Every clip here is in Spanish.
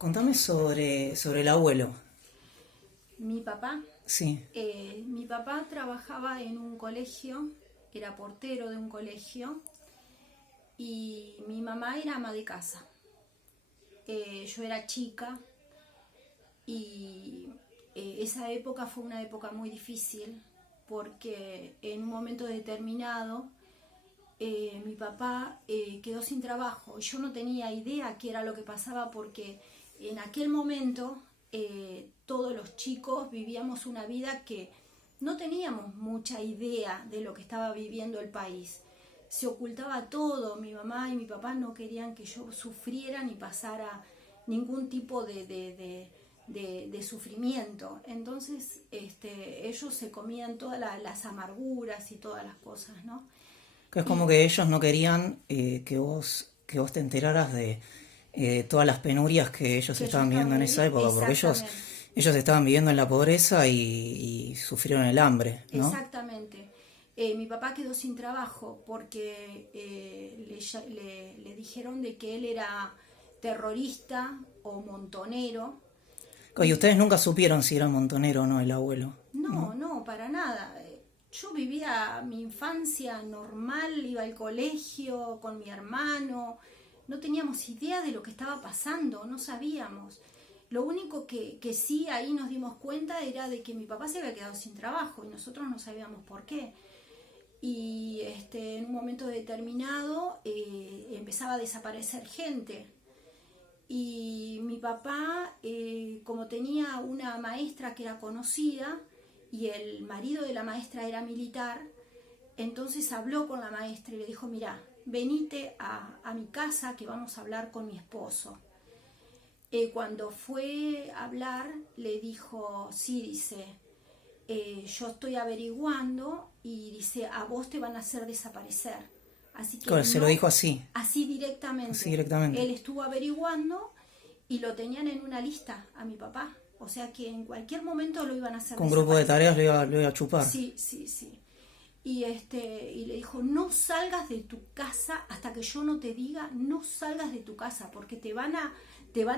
Contame sobre el abuelo. Mi papá, Sí. mi papá trabajaba en un colegio, era portero de un colegio y mi mamá era ama de casa. Yo era chica y esa época fue una época muy difícil porque en un momento determinado mi papá quedó sin trabajo. Yo no tenía idea qué era lo que pasaba porque en aquel momento todos los chicos vivíamos una vida que no teníamos mucha idea de lo que estaba viviendo el país. Se ocultaba todo, mi mamá y mi papá no querían que yo sufriera ni pasara ningún tipo de sufrimiento. Entonces ellos se comían todas las amarguras y todas las cosas, ¿no? Que es como Y que ellos no querían que vos te enteraras de todas las penurias que ellos que yo estaban estaba viviendo en esa viviendo, época, porque exactamente, ellos estaban viviendo en la pobreza y sufrieron el hambre, ¿no? exactamente. Mi papá quedó sin trabajo porque le dijeron de que él era terrorista o montonero. Y Y ustedes nunca supieron si era montonero o no el abuelo, no, ¿no? no, para nada. Yo vivía mi infancia normal, iba al colegio con mi hermano, no teníamos idea de lo que estaba pasando, no sabíamos. Lo único que sí ahí nos dimos cuenta era de que mi papá se había quedado sin trabajo y nosotros no sabíamos por qué. Y en un momento determinado empezaba a desaparecer gente. Y mi papá, como tenía una maestra que era conocida y el marido de la maestra era militar, entonces habló con la maestra y le dijo, mira, venite a mi casa que vamos a hablar con mi esposo. Cuando fue a hablar, le dijo, sí, dice, yo estoy averiguando y dice, a vos te van a hacer desaparecer. Así que Claro, se lo no, dijo así, así así directamente. directamente. Él estuvo averiguando y lo tenían en una lista a mi papá. O sea que en cualquier momento lo iban a hacer Con un grupo de desaparecer. tareas lo iba a chupar. Sí, sí, sí. Y le dijo, no salgas de tu casa hasta que yo no te diga, no salgas de tu casa, porque te van a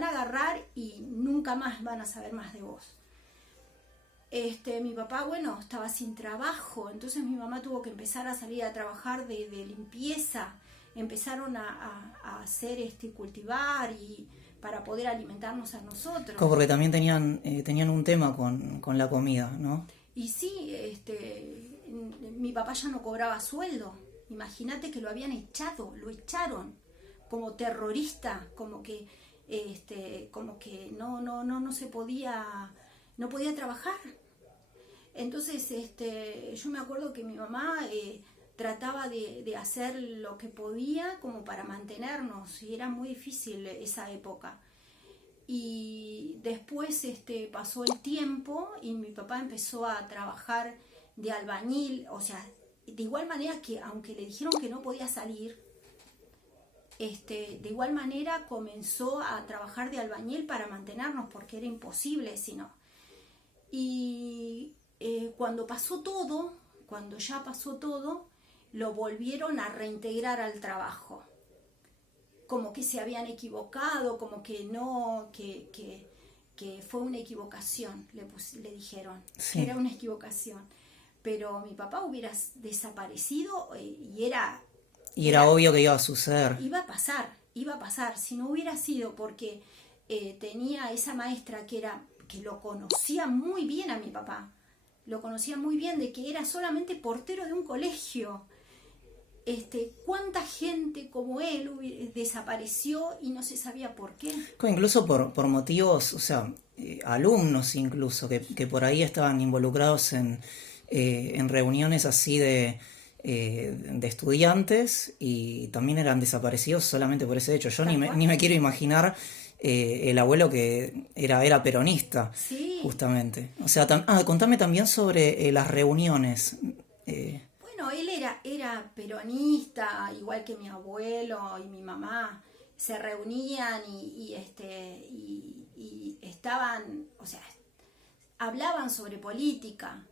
agarrar y nunca más van a saber más de vos. Mi papá, bueno, estaba sin trabajo, entonces mi mamá tuvo que empezar a salir a trabajar de limpieza, empezaron a hacer cultivar y para poder alimentarnos a Como nosotros. porque también tenían un tema con la comida, ¿no? Y sí, mi papá ya no cobraba sueldo. Imagínate que lo habían echado, lo echaron como terrorista, como que no se podía, no podía trabajar. Entonces, yo me acuerdo que mi mamá trataba de hacer lo que podía como para mantenernos y era muy difícil esa época. Y después pasó el tiempo y mi papá empezó a trabajar de albañil, o sea, de igual manera que aunque le dijeron que no podía salir, de igual manera comenzó a trabajar de albañil para mantenernos porque era imposible si no. Y cuando ya pasó todo, lo volvieron a reintegrar al trabajo. Como que se habían equivocado, como que no, que fue una equivocación, le dijeron, que Sí. era una equivocación. Pero mi papá hubiera desaparecido y era, Y era era, obvio que iba a suceder. iba a pasar, si no hubiera sido porque tenía esa maestra que lo conocía muy bien a mi papá, lo conocía muy bien de que era solamente portero de un colegio. ¿Cuánta gente como él desapareció y no se sabía por qué? Incluso por motivos, o sea, alumnos incluso, que por ahí estaban involucrados en reuniones así de estudiantes y también eran desaparecidos solamente por ese hecho. Yo ni Tal me, cual. ni me quiero imaginar el abuelo que era peronista, Sí, justamente. O sea, contame también sobre las reuniones. eh, bueno, él era peronista, igual que mi abuelo y mi mamá. Se reunían y estaban, o sea, hablaban sobre política,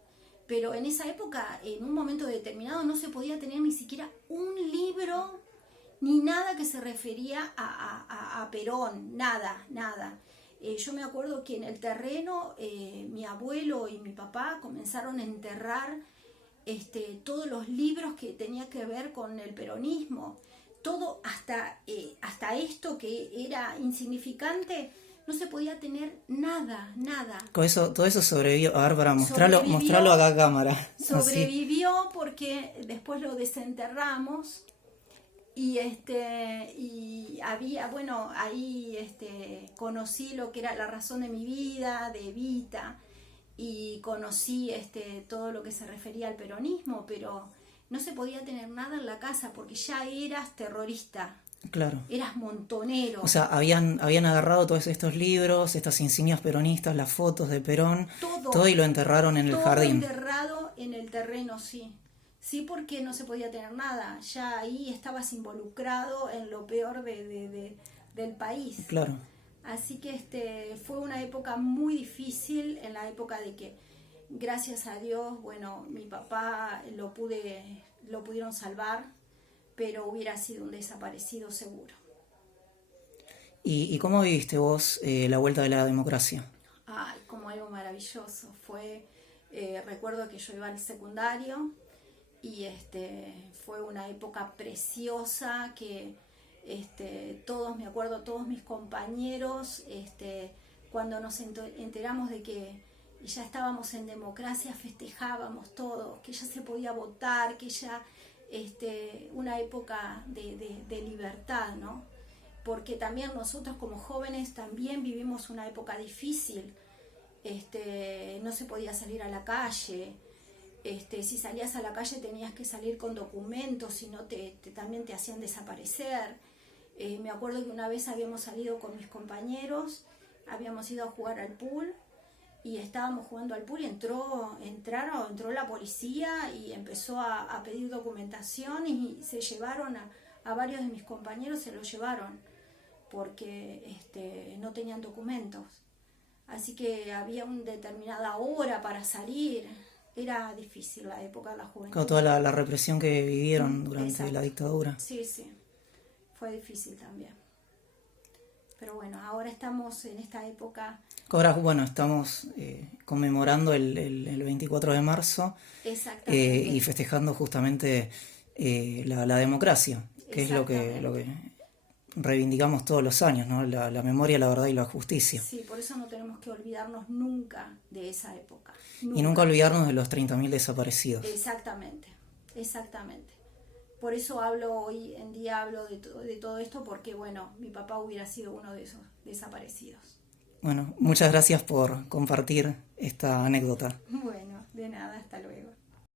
pero en esa época, en un momento determinado, no se podía tener ni siquiera un libro ni nada que se refería a Perón, nada, nada. Yo me acuerdo que en el terreno mi abuelo y mi papá comenzaron a enterrar todos los libros que tenía que ver con el peronismo, todo hasta esto que era insignificante, no se podía tener nada. Todo eso sobrevivió. A ver, para mostrarlo acá a cámara. Sobrevivió porque después lo desenterramos y había, bueno, ahí conocí lo que era la razón de mi vida, de Evita, y conocí todo lo que se refería al peronismo, pero no se podía tener nada en la casa porque ya eras terrorista. Claro. Eras montonero. O sea, habían agarrado todos estos libros, estas insignias peronistas, las fotos de Perón, todo y lo enterraron en el jardín. Todo enterrado en el terreno, sí. Sí, porque no se podía tener nada. Ya ahí estabas involucrado en lo peor del país. Claro. Así que fue una época muy difícil, en la época de que, gracias a Dios, bueno, mi papá lo pudieron salvar, pero hubiera sido un desaparecido seguro. ¿Y cómo viviste vos la vuelta de la democracia? Ay, como algo maravilloso. Recuerdo que yo iba al secundario y fue una época preciosa que todos mis compañeros, cuando nos enteramos de que ya estábamos en democracia, festejábamos todos, que ya se podía votar, que ya una época de libertad, ¿no? Porque también nosotros como jóvenes también vivimos una época difícil, no se podía salir a la calle, si salías a la calle tenías que salir con documentos, si no también te hacían desaparecer. Me acuerdo que una vez habíamos salido con mis compañeros, habíamos ido a jugar al pool y estábamos jugando al pool y entró la policía y empezó a pedir documentación y se llevaron a varios de mis compañeros, se los llevaron porque no tenían documentos. Así que había una determinada hora para salir. Era difícil la época de la juventud. Con toda la represión que vivieron durante Exacto. la dictadura. Sí, fue difícil también. Pero bueno, ahora estamos en esta época. Ahora, bueno, estamos conmemorando el 24 de marzo y festejando justamente la democracia, que es lo que reivindicamos todos los años, ¿no? La memoria, la verdad y la justicia. Sí, por eso no tenemos que olvidarnos nunca de esa época. Y nunca olvidarnos de los 30.000 desaparecidos. Exactamente. Por eso hoy en día hablo de todo esto, porque bueno, mi papá hubiera sido uno de esos desaparecidos. Bueno, muchas gracias por compartir esta anécdota.